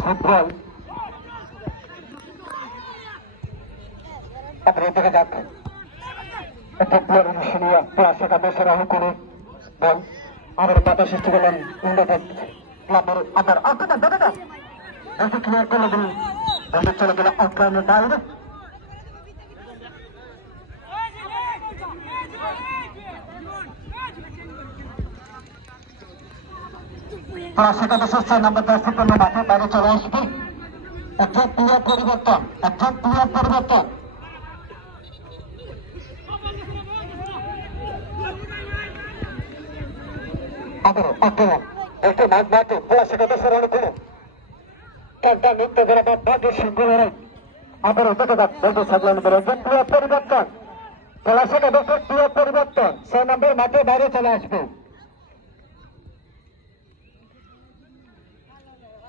Football player অনুশীলনীয় plus একাদশের রাহু করে বল বাধা সৃষ্টি করলেন অর্থটা দেবে না ক্লিয়ার করলে চলে গেল আউটলাইনের বাইরে প্লাস একাদশের ছয় নম্বর দর্শক মাঠে বাইরে চলে আসবে। প্লেয়ার পরিবর্তন একটা প্লেয়ার পরিবর্তন। একজন প্লেয়ার পরিবর্তন একাদশের প্লেয়ার পরিবর্তন। ছয় নম্বর মাঠে বাইরে চলে আসবে।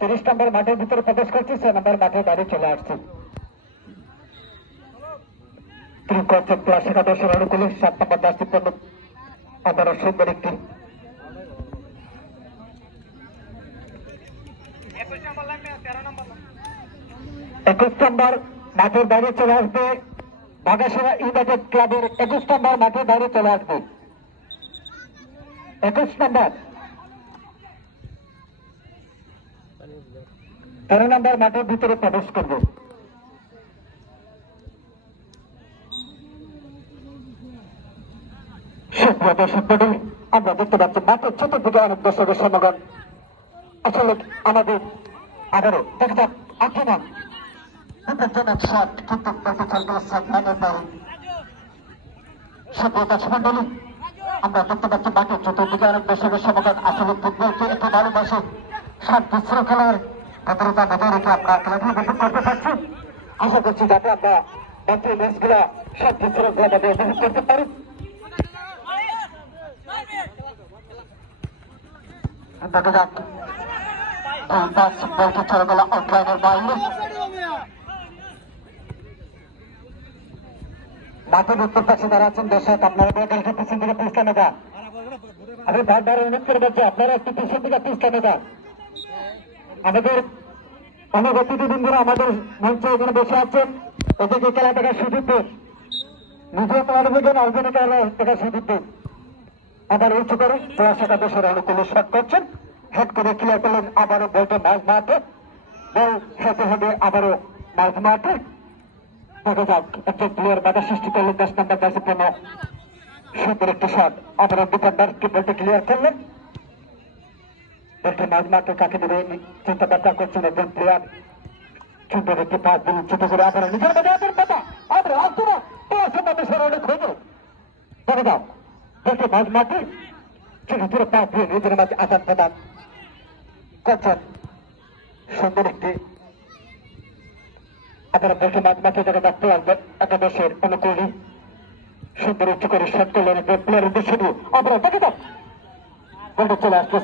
তিরিশ নম্বর মাঠের ভিতরে প্রবেশ করছে ছয় নম্বর আসছে। মাঠের বাইরে চলে ইউনাইটেড ক্লাবের একুশ নম্বর চলে আসবে। একুশ নম্বর তেরো নম্বর মাঠের ভিতরে প্রবেশ করবে। আমরা দেখতে পাচ্ছি মাঠের চতুর্দিকে অনেক দর্শকের সমাগম। আসলে আমাদের আবারও দেখা যাক আক্রমণ বিপজ্জনক সুপ্রিয় দর্শক আমরা দেখতে পাচ্ছি মাঠের চতুর্দিকে অনেক দর্শকের সমাগম। আসলে ফুটবলকে এত ভালোবাসে, শান্তি শৃঙ্খলার ভদ্রতা বজায় রেখে আমরা খেলাটি উপভোগ করতে পারছি। আশা করছি যাতে আমরা বাকি ম্যাচগুলো শান্তি শৃঙ্খলা ভাবে উপভোগ করতে পারি। দেখা যাক। বলছি, আপনারা একটু পিছন দিকে পিছনে যান আমাদের অনেক অতিথিবৃন্দরা আমাদের মঞ্চে এখানে বসে আছেন। ওদেরকে খেলা দেখার সুযোগ দিন। নিজেও তোমার বুঝেন অর্জনে খেলা দেখার সুযোগ দিন। আবার উঁচু করে প্রয়াস একাদশের অনুকূলে শট করছেন। হেড করে ক্লিয়ার করলেন, আবারও বলতে মাঝ মাঠে। বল হেঁটে হেঁটে আবারও মাঝ মাঠে। দেখা যাক, একটা প্লেয়ার বাধা সৃষ্টি করলেন দশ নম্বর দাসে কোনো সুন্দর একটি শট আবারও ডিফেন্ডারকে বলতে ক্লিয়ার করলেন। বলতে মাঝ মাঠে কাকে দেবে চিন্তা ভাবনা করছেন একজন প্লেয়ার সুন্দর একটি পাঁচ দিন ছোট করে আবার নিজের মধ্যে আবার পাতা আবার আসতো না প্রয়াস একাদশের অনেক হয়ে দেখা যাও বলতে মাঝ ছোট ছোট পা দিয়ে নিজের মাঝে আদান প্রদান করছেন সুন্দর একটি আবার বলতে মাঝ মাঠে দেখা যাক একাদশের অনুকূলী সুন্দর উচ্চ করে শট করলেন প্লেয়ারের উদ্দেশ্য দিয়ে দেখে যাক চলে আসছে